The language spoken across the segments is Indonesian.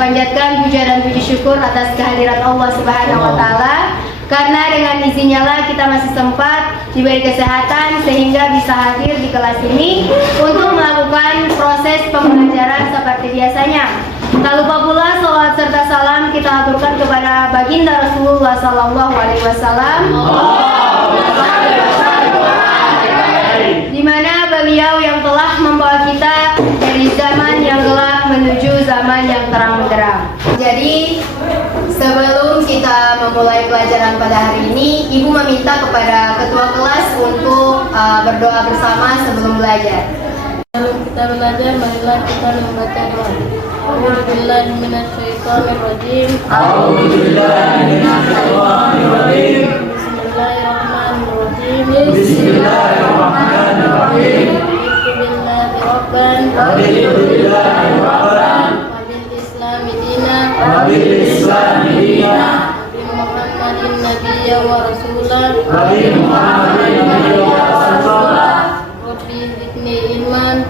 panjatkan puja dan puji syukur atas kehadiran Allah Subhanahu wa Ta'ala, karena dengan izinnya lah kita masih sempat diberi kesehatan sehingga bisa hadir di kelas ini untuk melakukan proses pembelajaran seperti biasanya. Tak lupa pula salawat serta salam kita aturkan kepada baginda Rasulullah Sallallahu Alaihi Wasallam, di mana beliau yang telah membawa kita dari zaman yang gelap menuju zaman yang terang benderang. Jadi sebelum kita memulai pelajaran pada hari ini, Ibu meminta kepada ketua kelas untuk berdoa bersama sebelum belajar. Sebelum kita belajar, marilah kita membaca doa. A'udzubillahi minasyaitonirrajim. A'udzubillahi Bismillahirrahmanirrahim. Bismillahirrahmanirrahim. Raditu billahi rabban. Wabil islami dinan. Bi Muhammadin nabiyya wa rasulah.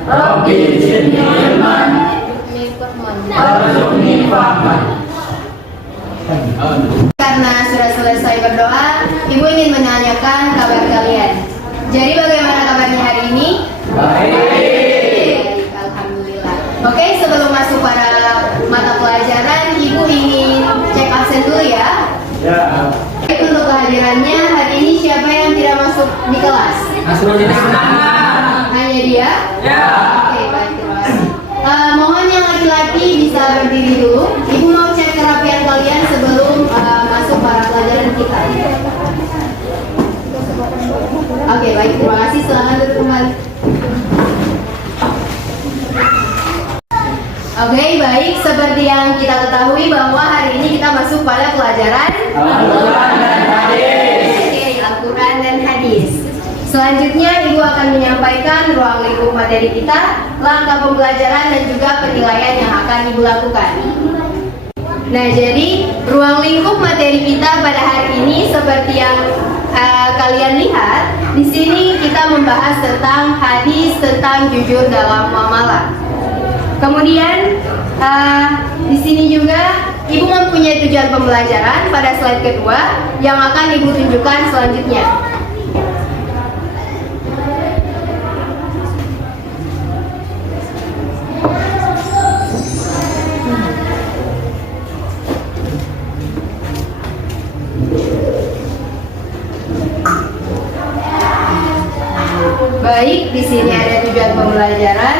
Rabbi zidni ilman. Warzuqni fahman. Karena sudah selesai berdoa, Ibu ingin menanyakan kabar kalian. Jadi bagaimana kabarnya hari ini? Baik, alhamdulillah. Oke, sebelum masuk pada mata pelajaran, Ibu ingin cek absen dulu ya. Untuk kehadirannya hari ini siapa yang tidak masuk di kelas? Hanya dia? Oke, baik, terima kasih. Mohon yang laki-laki bisa berdiri dulu. Ibu mau cek kerapian kalian sebelum masuk para pelajaran kita. Oke, baik, terima kasih. Silakan duduk kembali. Oke, baik. Seperti yang kita ketahui bahwa hari ini kita masuk pada pelajaran Al-Quran dan Hadis. Al-Quran dan Hadis. Selanjutnya Ibu akan menyampaikan ruang lingkup materi kita, langkah pembelajaran dan juga penilaian yang akan Ibu lakukan. Nah, jadi ruang lingkup materi kita pada hari ini seperti yang kalian lihat, di sini kita membahas tentang hadis tentang jujur dalam muamalah. Kemudian di sini juga Ibu mempunyai tujuan pembelajaran pada slide kedua yang akan Ibu tunjukkan selanjutnya. Baik, di sini ada tujuan pembelajaran.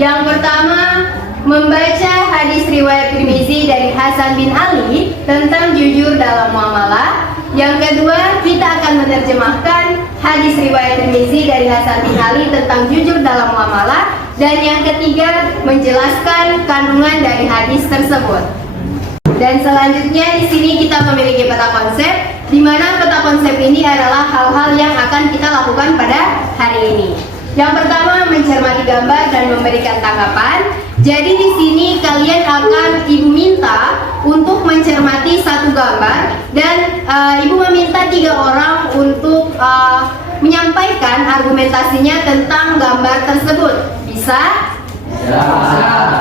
Yang pertama, membaca hadis riwayat Tirmizi dari Hasan bin Ali tentang jujur dalam muamalah. Yang kedua, kita akan menerjemahkan hadis riwayat Tirmizi dari Hasan bin Ali tentang jujur dalam muamalah. Dan yang ketiga, menjelaskan kandungan dari hadis tersebut. Dan selanjutnya di sini kita memiliki peta konsep, di mana peta konsep ini adalah hal-hal yang akan kita lakukan pada hari ini. Yang pertama, mencermati gambar dan memberikan tanggapan. Jadi di sini kalian akan Ibu minta untuk mencermati satu gambar dan Ibu meminta 3 orang untuk menyampaikan argumentasinya tentang gambar tersebut. Bisa? Bisa.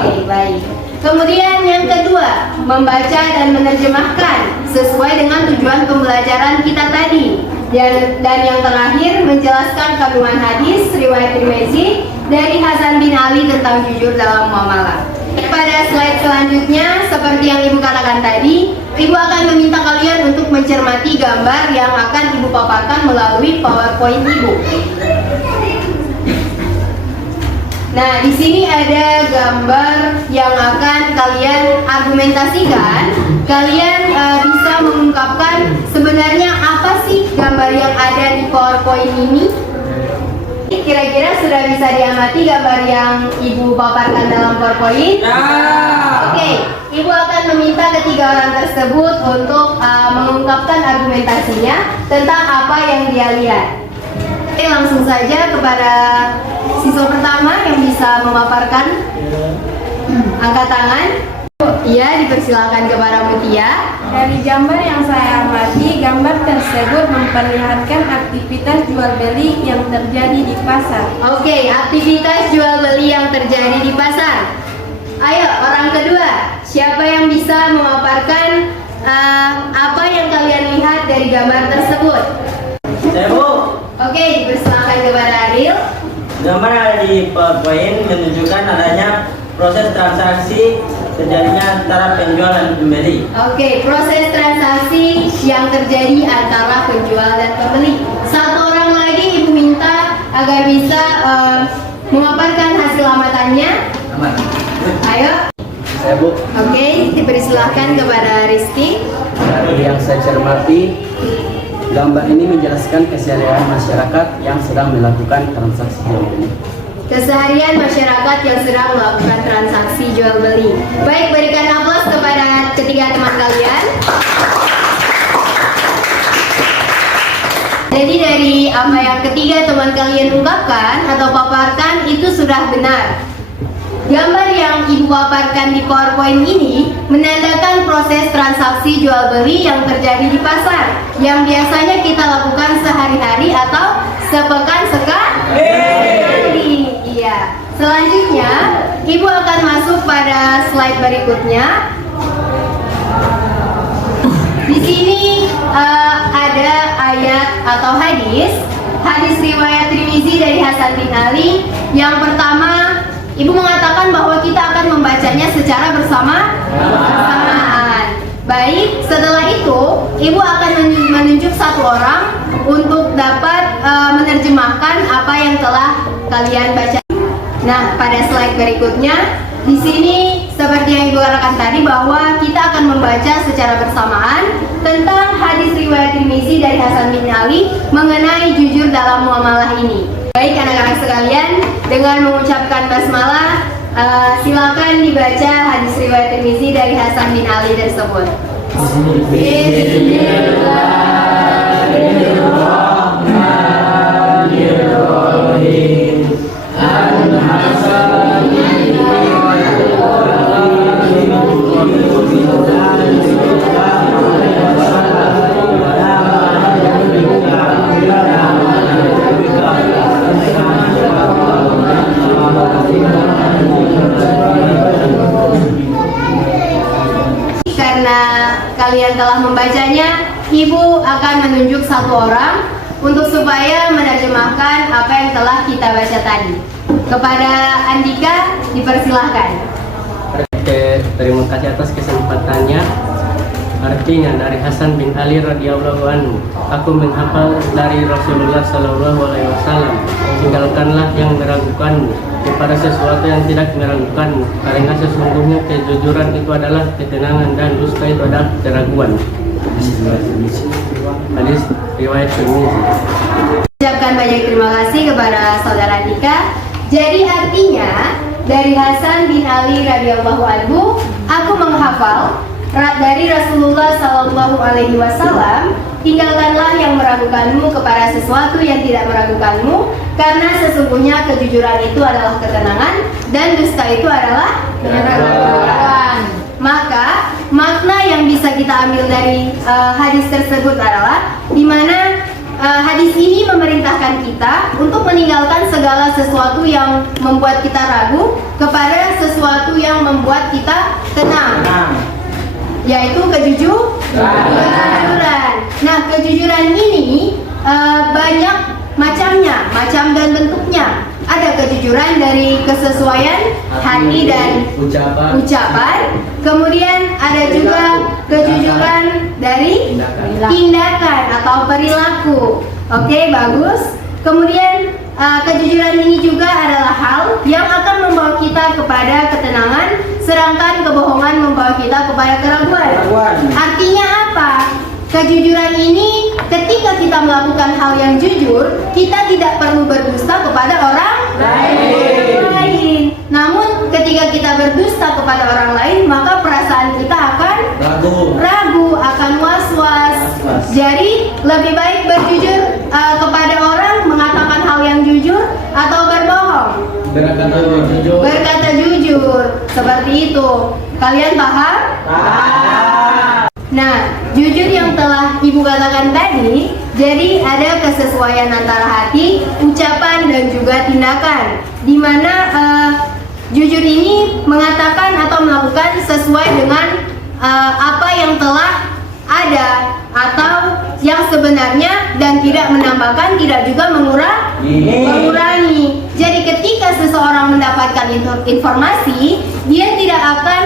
Oke, baik. Kemudian yang kedua, membaca dan menerjemahkan sesuai dengan tujuan pembelajaran kita tadi. Dan yang terakhir, menjelaskan kandungan hadis riwayat Tirmizi dari Hasan bin Ali tentang jujur dalam muamalah. Pada slide selanjutnya, seperti yang Ibu katakan tadi, Ibu akan meminta kalian untuk mencermati gambar yang akan Ibu paparkan melalui PowerPoint Ibu. Nah, di sini ada gambar yang akan kalian argumentasikan. Kalian bisa mengungkapkan sebenarnya apa sih gambar yang ada di PowerPoint ini. Kira-kira sudah bisa diamati gambar yang Ibu paparkan dalam PowerPoint? Oke, Ibu akan meminta ketiga orang tersebut untuk mengungkapkan argumentasinya tentang apa yang dia lihat. Oke, langsung saja kepada siswa pertama yang bisa memaparkan. Angkat tangan. Iya, dipersilakan kepada Mutia. Dari gambar yang saya amati, gambar tersebut memperlihatkan aktivitas jual beli yang terjadi di pasar. Oke, aktivitas jual beli yang terjadi di pasar. Ayo, orang kedua, siapa yang bisa memaparkan apa yang kalian lihat dari gambar tersebut? Saya Bu. Oke, dipersilakan kepada Ariel. Gambar yang ada di PowerPoint menunjukkan adanya proses transaksi terjadinya antara penjual dan pembeli. Oke, proses transaksi yang terjadi antara penjual dan pembeli. Satu orang lagi Ibu minta agar bisa memaparkan hasil amatannya. Aman. Ayo. Saya Bu, Oke, dipersilakan kepada Rizky. dari yang saya cermati, gambar ini menjelaskan keseharian masyarakat yang sedang melakukan transaksi jual beli. Keseharian masyarakat yang sedang melakukan transaksi jual beli. Baik, berikan aplaus kepada ketiga teman kalian. Jadi dari apa yang ketiga teman kalian ungkapkan atau paparkan itu sudah benar. Gambar yang Ibu paparkan di PowerPoint ini menandakan proses transaksi jual beli yang terjadi di pasar yang biasanya kita lakukan sehari-hari atau sepekan sekali. Iya. Selanjutnya, Ibu akan masuk pada slide berikutnya. Di sini ada ayat atau hadis riwayat Tirmizi dari Hasan bin Ali. Yang pertama, Ibu mengatakan bahwa kita akan membacanya secara bersamaan. Baik, setelah itu Ibu akan menunjuk satu orang untuk dapat menerjemahkan apa yang telah kalian baca. Nah, pada slide berikutnya, di sini seperti yang Ibu katakan tadi bahwa kita akan membaca secara bersamaan tentang hadis riwayat Tirmizi dari Hasan bin Ali mengenai jujur dalam muamalah ini. Baik anak-anak sekalian, dengan mengucapkan basmalah, silakan dibaca hadis riwayat Tirmizi dari Hasan bin Ali tersebut. Bismillahirrahmanirrahim. Karena kalian telah membacanya, Ibu akan menunjuk satu orang untuk supaya menerjemahkan apa yang telah kita baca tadi. Kepada Andika, dipersilahkan. Oke, terima kasih atas kesempatannya. Artinya dari Hasan bin Ali radhiyallahu anhu, aku menghafal dari Rasulullah Shallallahu Alaihi Wasallam, tinggalkanlah yang meragukanmu kepada sesuatu yang tidak meragukanmu, karena sesungguhnya kejujuran itu adalah ketenangan dan dusta itu adalah keraguan. Hadis riwayat Tirmizi. Ucapkan banyak terima kasih kepada saudara Andika. Jadi artinya dari Hasan bin Ali radhiyallahu anhu, aku menghafal dari Rasulullah Shallallahu Alaihi Wasallam, tinggalkanlah yang meragukanmu kepada sesuatu yang tidak meragukanmu, karena sesungguhnya kejujuran itu adalah ketenangan dan dusta itu adalah keraguan. Maka makna yang bisa kita ambil dari hadis tersebut adalah di mana hadis ini memerintahkan kita untuk meninggalkan segala sesuatu yang membuat kita ragu kepada sesuatu yang membuat kita tenang, yaitu kejujuran. Nah, kejujuran ini banyak macamnya, macam dan bentuknya. Ada kejujuran dari kesesuaian hati dan ucapan. Kemudian ada juga kejujuran dari tindakan atau perilaku. Oke, bagus. Kemudian kejujuran ini juga adalah hal yang akan membawa kita kepada ketenangan, sedangkan kebohongan membawa kita kepada keraguan. Artinya apa? Kejujuran ini ketika kita melakukan hal yang jujur, kita tidak perlu berdusta kepada orang lain. Namun ketika kita berdusta kepada orang lain, maka perasaan kita akan ragu, akan was-was. Jadi lebih baik berjujur kepada orang, mengatakan hal yang jujur atau berbohong. Berkata jujur. Seperti itu. Kalian paham? Nah, jujur yang telah Ibu katakan tadi, jadi ada kesesuaian antara hati, ucapan, dan juga tindakan. Di mana jujur ini mengatakan atau melakukan sesuai dengan apa yang telah ada atau yang sebenarnya dan tidak menambahkan, tidak juga mengurangi. Jadi ketika seseorang mendapatkan informasi, dia tidak akan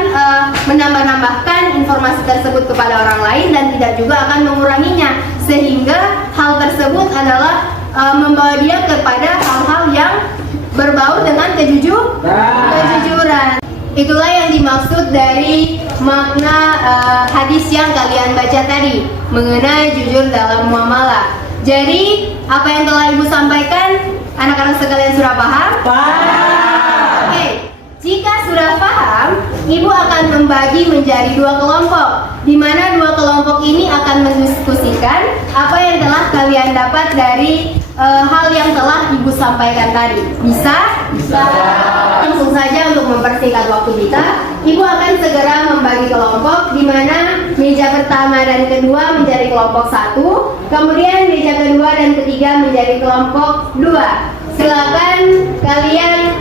menambah-nambahkan informasi tersebut kepada orang lain dan tidak juga akan menguranginya, sehingga hal tersebut adalah membawa dia kepada hal-hal yang berbau dengan kejujuran. Itulah yang dimaksud dari makna hadis yang kalian baca tadi mengenai jujur dalam muamalah. Jadi apa yang telah Ibu sampaikan, anak-anak sekalian sudah paham? Oke, jika sudah paham, Ibu akan membagi menjadi 2 kelompok, di mana 2 kelompok ini akan mendiskusikan apa yang telah kalian dapat dari hal yang telah Ibu sampaikan tadi. Bisa? Langsung saja untuk mempersingkat waktu kita, Ibu akan segera membagi kelompok, di mana meja pertama dan kedua menjadi kelompok 1, kemudian meja kedua dan ketiga menjadi kelompok 2. Silakan kalian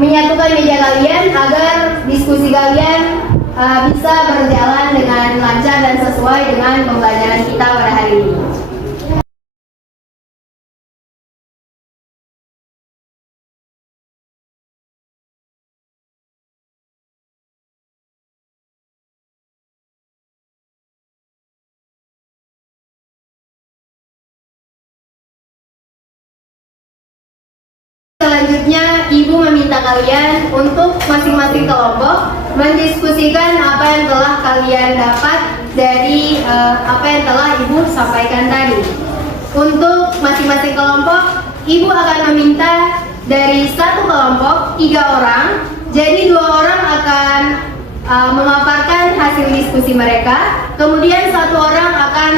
menyatukan meja kalian agar diskusi kalian bisa berjalan dengan lancar dan sesuai dengan pembelajaran kita pada hari ini. Selanjutnya, Ibu meminta kalian untuk masing-masing kelompok mendiskusikan apa yang telah kalian dapat dari apa yang telah Ibu sampaikan tadi. Untuk masing-masing kelompok, Ibu akan meminta dari satu kelompok 3 orang, jadi 2 orang akan memaparkan hasil diskusi mereka, kemudian 1 orang akan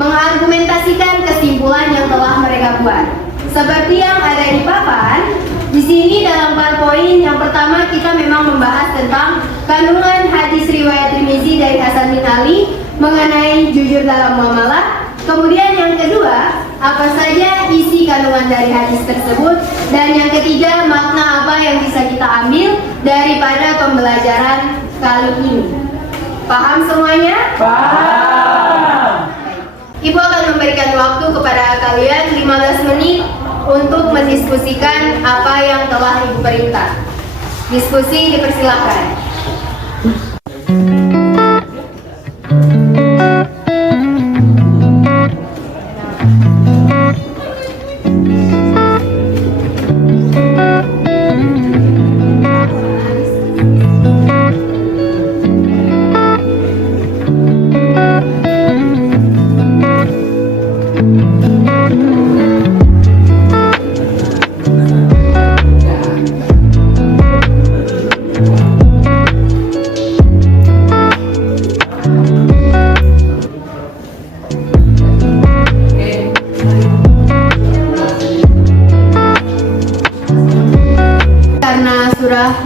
mengargumentasikan kesimpulan yang telah mereka buat. Seperti yang ada di papan, di sini dalam PowerPoint yang pertama kita memang membahas tentang kandungan hadis riwayat Tirmizi dari Hasan bin Ali mengenai jujur dalam muamalah. Kemudian yang kedua, apa saja isi kandungan dari hadis tersebut, dan yang ketiga, makna apa yang bisa kita ambil daripada pembelajaran kali ini. Paham semuanya? Paham. Ibu akan memberikan waktu kepada kalian 15 menit untuk mendiskusikan apa yang telah Ibu perintah. Diskusi dipersilahkan.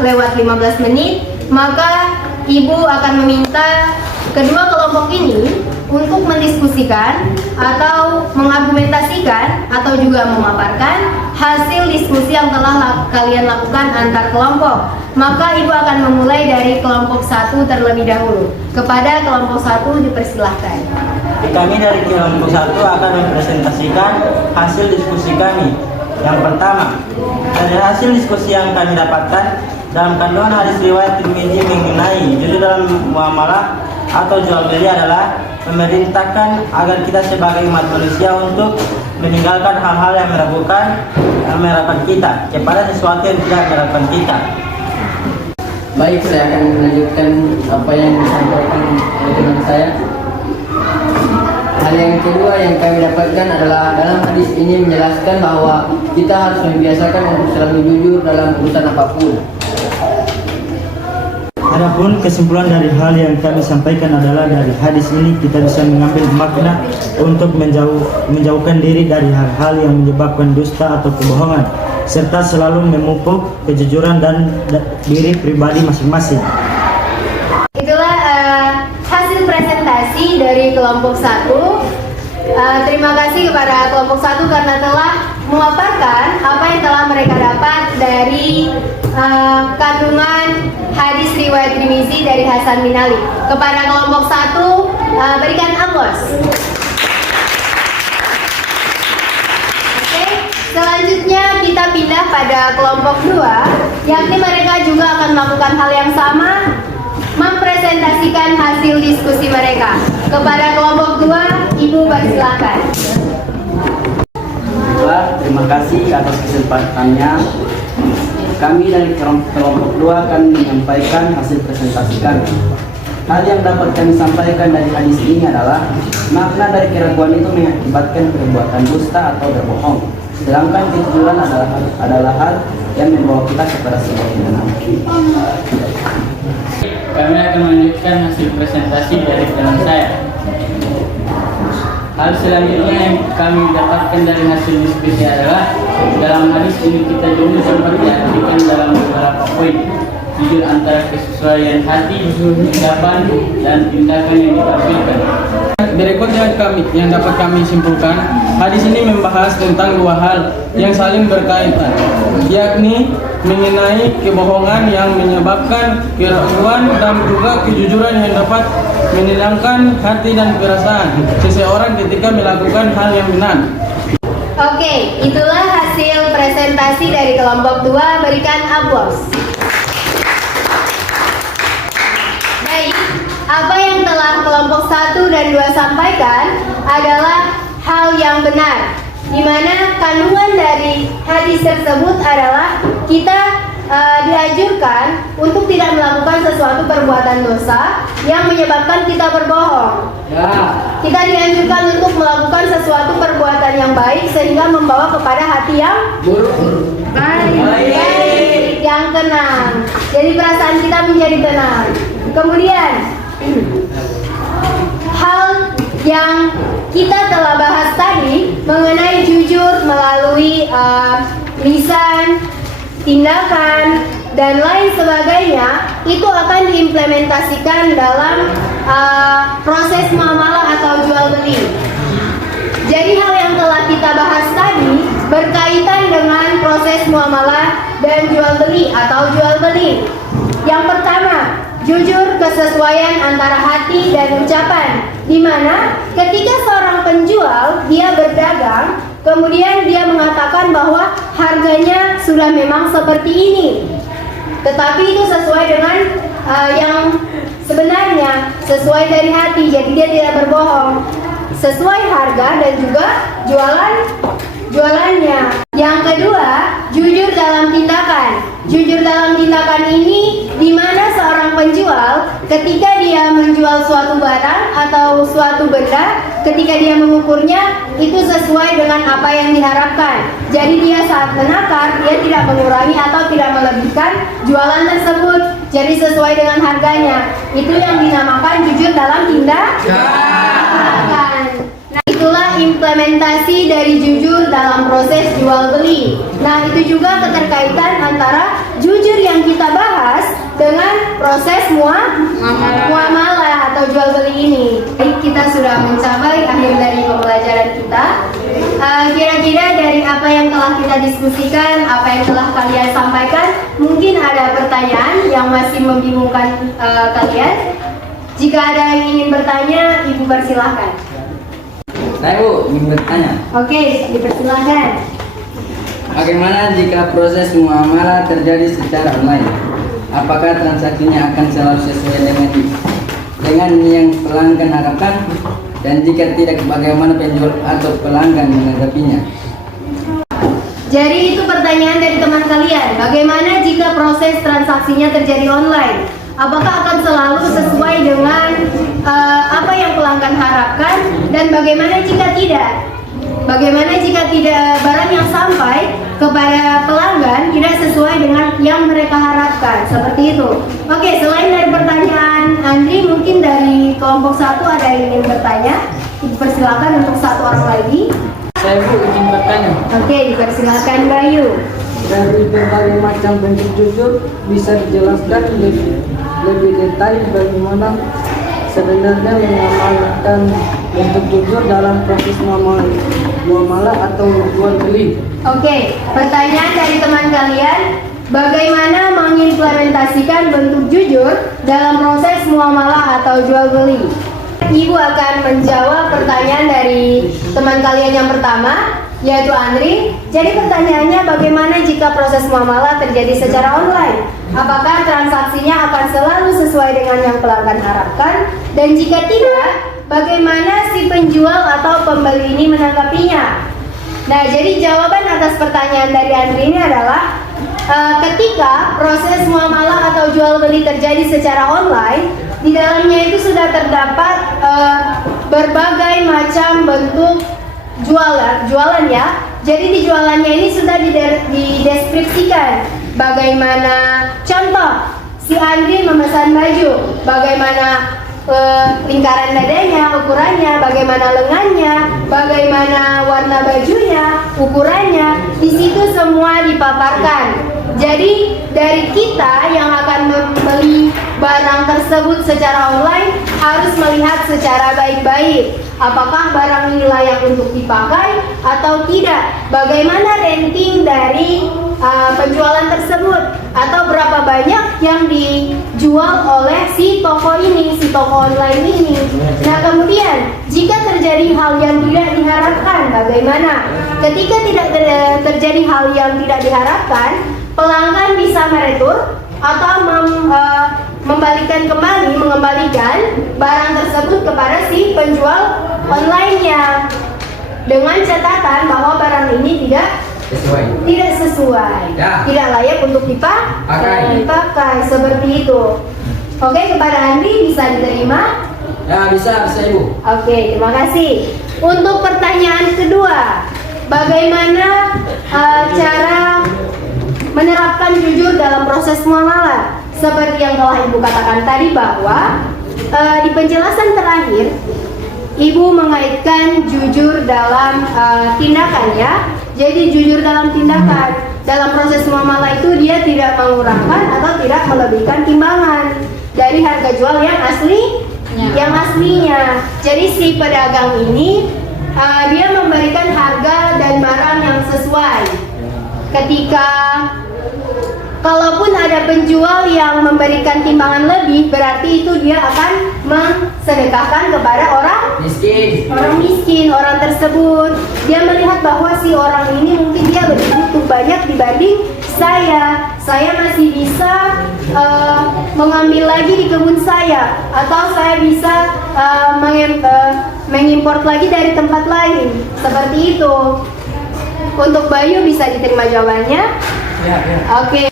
Lewat 15 menit, maka Ibu akan meminta kedua kelompok ini untuk mendiskusikan atau mengargumentasikan atau juga memaparkan hasil diskusi yang telah kalian lakukan antar kelompok. Maka Ibu akan memulai dari kelompok 1 terlebih dahulu. Kepada kelompok 1 dipersilahkan. Kami dari kelompok 1 akan mempresentasikan hasil diskusi kami. Yang pertama, dari hasil diskusi yang kami dapatkan dalam kandungan hadis riwayat Tirmizi mengenai jujur dalam muamalah atau jual beli adalah memerintahkan agar kita sebagai umat manusia untuk meninggalkan hal-hal yang meragukan kita kepada sesuatu yang tidak meragukan kita. Baik, saya akan melanjutkan apa yang disampaikan oleh teman saya. Hal yang kedua yang kami dapatkan adalah dalam hadis ini menjelaskan bahwa kita harus membiasakan untuk selalu jujur dalam urusan apapun. Adapun kesimpulan dari hal yang kami sampaikan adalah dari hadis ini kita bisa mengambil makna untuk menjauhkan diri dari hal-hal yang menyebabkan dusta atau kebohongan, serta selalu memupuk kejujuran dan diri pribadi masing-masing. Itulah hasil presentasi dari kelompok 1. Terima kasih kepada kelompok 1 karena telah memaparkan apa yang telah mereka dapat dari kandungan hadis riwayat Tirmizi dari Hasan bin Ali. Kepada kelompok 1, berikan aplaus. Oke, selanjutnya kita pindah pada kelompok 2, yakni mereka juga akan melakukan hal yang sama, mempresentasikan hasil diskusi mereka. Kepada kelompok 2, Ibu persilakan. Terima kasih atas kesempatannya. Kami dari kelompok 2 akan menyampaikan hasil presentasi kami. Hal yang dapat kami sampaikan dari hadis ini adalah makna dari keraguan itu mengakibatkan perbuatan dusta atau berbohong. Sedangkan kejujuran adalah hal yang membawa kita kepada sebuah kebenaran. Kami akan melanjutkan hasil presentasi dari teman saya. Hal selanjutnya yang kami dapatkan dari hasil diskusi adalah dalam hadis ini kita juga sempat diartikan dalam beberapa poin. Jujur antara kesesuaian hati, ucapan, dan tindakan yang ditampilkan. Berikutnya yang dapat kami simpulkan, hadis ini membahas tentang dua hal yang saling berkaitan, yakni mengenai kebohongan yang menyebabkan keraguan dan juga kejujuran yang dapat menenangkan hati dan perasaan seseorang ketika melakukan hal yang benar. Oke, itulah hasil presentasi dari kelompok 2. Berikan aplaus. Baik, apa yang telah kelompok 1 dan 2 sampaikan adalah hal yang benar, di mana kandungan dari hadis tersebut adalah kita dianjurkan untuk tidak melakukan sesuatu perbuatan dosa yang menyebabkan kita berbohong. Kita dianjurkan untuk melakukan sesuatu perbuatan yang baik sehingga membawa kepada hati yang baik, yang tenang. Jadi perasaan kita menjadi tenang. Kemudian hal yang kita telah bahas tadi mengenai jujur melalui lisan, tindakan, dan lain sebagainya, itu akan diimplementasikan dalam proses muamalah atau jual beli. Jadi hal yang telah kita bahas tadi berkaitan dengan proses muamalah dan jual beli atau jual beli. Yang pertama, jujur kesesuaian antara hati dan ucapan, di mana ketika seorang penjual dia berdagang, kemudian dia mengatakan bahwa harganya sudah memang seperti ini, tetapi itu sesuai dengan yang sebenarnya, sesuai dari hati, jadi dia tidak berbohong, sesuai harga dan juga jualannya. Yang kedua, jujur dalam tindakan. Jujur dalam tindakan ini di mana seorang penjual ketika dia menjual suatu barang atau suatu benda, ketika dia mengukurnya itu sesuai dengan apa yang diharapkan. Jadi dia saat menakar, dia tidak mengurangi atau tidak melebihkan jualan tersebut. Jadi sesuai dengan harganya. Itu yang dinamakan jujur dalam tindakan. Nah, itulah implementasi dari jujur dalam proses jual beli. Nah, itu juga keterkaitan antara jujur yang kita bahas dengan proses muamalah atau jual beli ini. Baik, kita sudah mencapai akhir dari pembelajaran kita. Kira-kira dari apa yang telah kita diskusikan, apa yang telah kalian sampaikan, mungkin ada pertanyaan yang masih membingungkan kalian. Jika ada yang ingin bertanya, Ibu persilahkan. Saya Bu, ingin bertanya. Oke, dipersilakan. Bagaimana jika proses muamalah terjadi secara online? Apakah transaksinya akan selalu sesuai dengan yang pelanggan harapkan? Dan jika tidak, bagaimana penjual atau pelanggan menanggapinya? Jadi itu pertanyaan dari teman kalian. Bagaimana jika proses transaksinya terjadi online? Apakah akan selalu sesuai dengan apa yang pelanggan harapkan? Dan bagaimana jika tidak? Bagaimana jika tidak barang yang sampai kepada pelanggan tidak sesuai dengan yang mereka harapkan? Seperti itu. Oke, selain dari pertanyaan Andri, mungkin dari kelompok 1 ada yang ingin bertanya. Dipersilakan untuk satu orang lagi. Saya Bu izin bertanya. Oke, dipersilakan Bayu. Dari berbagai macam bentuk jujur bisa dijelaskan lebih detail bagaimana sebenarnya mengamalkan Bentuk jujur dalam proses muamalah atau jual beli. Oke, pertanyaan dari teman kalian, bagaimana mengimplementasikan bentuk jujur dalam proses muamalah atau jual beli? Ibu akan menjawab pertanyaan dari teman kalian yang pertama, yaitu Andri. Jadi pertanyaannya, bagaimana jika proses muamalah terjadi secara online? Apakah transaksinya akan selalu sesuai dengan yang pelanggan harapkan? Dan jika tidak, bagaimana si penjual atau pembeli ini menanggapinya? Nah, jadi jawaban atas pertanyaan dari Andri ini adalah ketika proses muamalah atau jual beli terjadi secara online, di dalamnya itu sudah terdapat berbagai macam bentuk jualan ya. Jadi di jualannya ini sudah dideskripsikan bagaimana, contoh si Andri memesan baju, bagaimana lingkaran dadanya, ukurannya, bagaimana lengannya, bagaimana warna bajunya, ukurannya, di situ semua dipaparkan. Jadi dari kita yang akan membeli barang tersebut secara online harus melihat secara baik-baik apakah barang ini layak untuk dipakai atau tidak, bagaimana rating dari penjualan tersebut, atau berapa banyak yang dijual oleh si toko ini, si toko online ini. Nah, kemudian jika terjadi hal yang tidak diharapkan, bagaimana? Ketika tidak terjadi hal yang tidak diharapkan, pelanggan bisa meretur atau mengembalikan barang tersebut kepada si penjual online-nya dengan catatan bahwa barang ini tidak sesuai, tidak layak untuk dipakai, seperti itu. Oke, kepada Andi bisa diterima? Ya, bisa Ibu. Oke, terima kasih. Untuk pertanyaan kedua, bagaimana cara menerapkan jujur dalam proses muamalah? Seperti yang telah Ibu katakan tadi bahwa di penjelasan terakhir Ibu mengaitkan jujur dalam tindakannya. Jadi jujur dalam tindakan, dalam proses muamalah itu dia tidak mengurangkan atau tidak melebihkan timbangan dari harga jual yang aslinya. Jadi si pedagang ini dia memberikan harga dan barang yang sesuai. Ketika kalaupun ada penjual yang memberikan timbangan lebih, berarti itu dia akan mensedekahkan kepada orang miskin, orang tersebut. Dia melihat bahwa si orang ini mungkin dia lebih butuh banyak dibanding saya masih bisa mengambil lagi di kebun saya, atau saya bisa mengimport lagi dari tempat lain, seperti itu. Untuk Bayu bisa diterima jawabannya? Ya. Oke.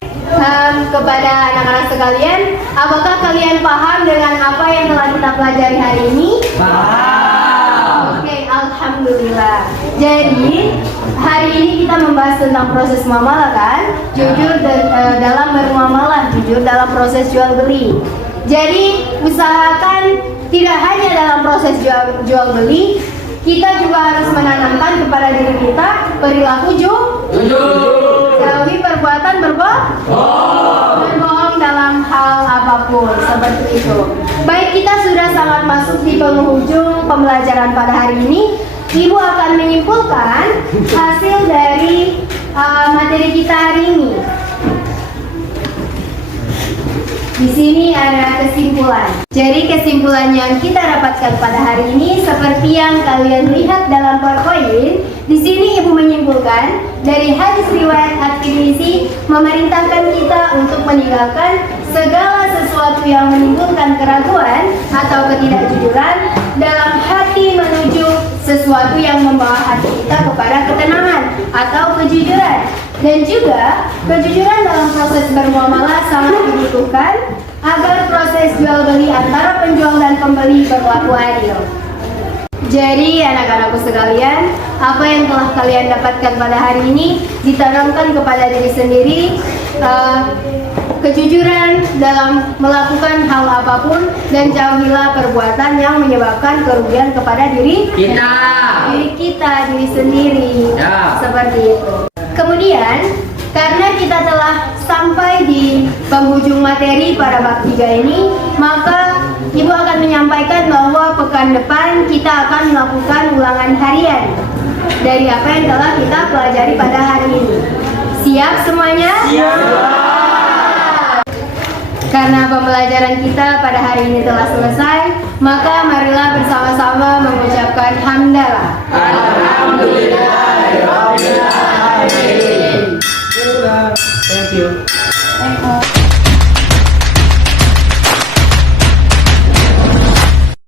Kepada anak-anak sekalian, apakah kalian paham dengan apa yang telah kita pelajari hari ini? Paham. Oke, alhamdulillah. Jadi hari ini kita membahas tentang proses muamalah kan? Jujur dalam bermuamalah, jujur dalam proses jual beli. Jadi usahakan tidak hanya dalam proses jual beli, kita juga harus menanamkan kepada diri kita perilaku jujur. Jauhi perbuatan berbohong dalam hal apapun, seperti itu. Baik, kita sudah sangat masuk di penghujung pembelajaran pada hari ini. Ibu akan menyimpulkan hasil dari materi kita hari ini. Di sini ada kesimpulan. Jadi kesimpulan yang kita dapatkan pada hari ini seperti yang kalian lihat dalam PowerPoint. Di sini Ibu menyimpulkan dari hadis riwayat At-Tirmizi memerintahkan kita untuk meninggalkan segala sesuatu yang menimbulkan keraguan atau ketidakjujuran dalam hati menuju sesuatu yang membawa hati kita kepada ketenangan atau kejujuran. Dan juga kejujuran dalam proses bermuamalah sangat dibutuhkan agar proses jual beli antara penjual dan pembeli berlaku adil. Jadi anak-anakku sekalian, apa yang telah kalian dapatkan pada hari ini ditanamkan kepada diri sendiri, kejujuran dalam melakukan hal apapun, dan jauhilah perbuatan yang menyebabkan kerugian kepada diri kita, diri sendiri, seperti itu. Kemudian, karena kita telah sampai di penghujung materi pada bab 3 ini, maka Ibu akan menyampaikan bahwa pekan depan kita akan melakukan ulangan harian dari apa yang telah kita pelajari pada hari ini. Siap semuanya? Karena pembelajaran kita pada hari ini telah selesai, maka marilah bersama-sama mengucapkan hamdalah.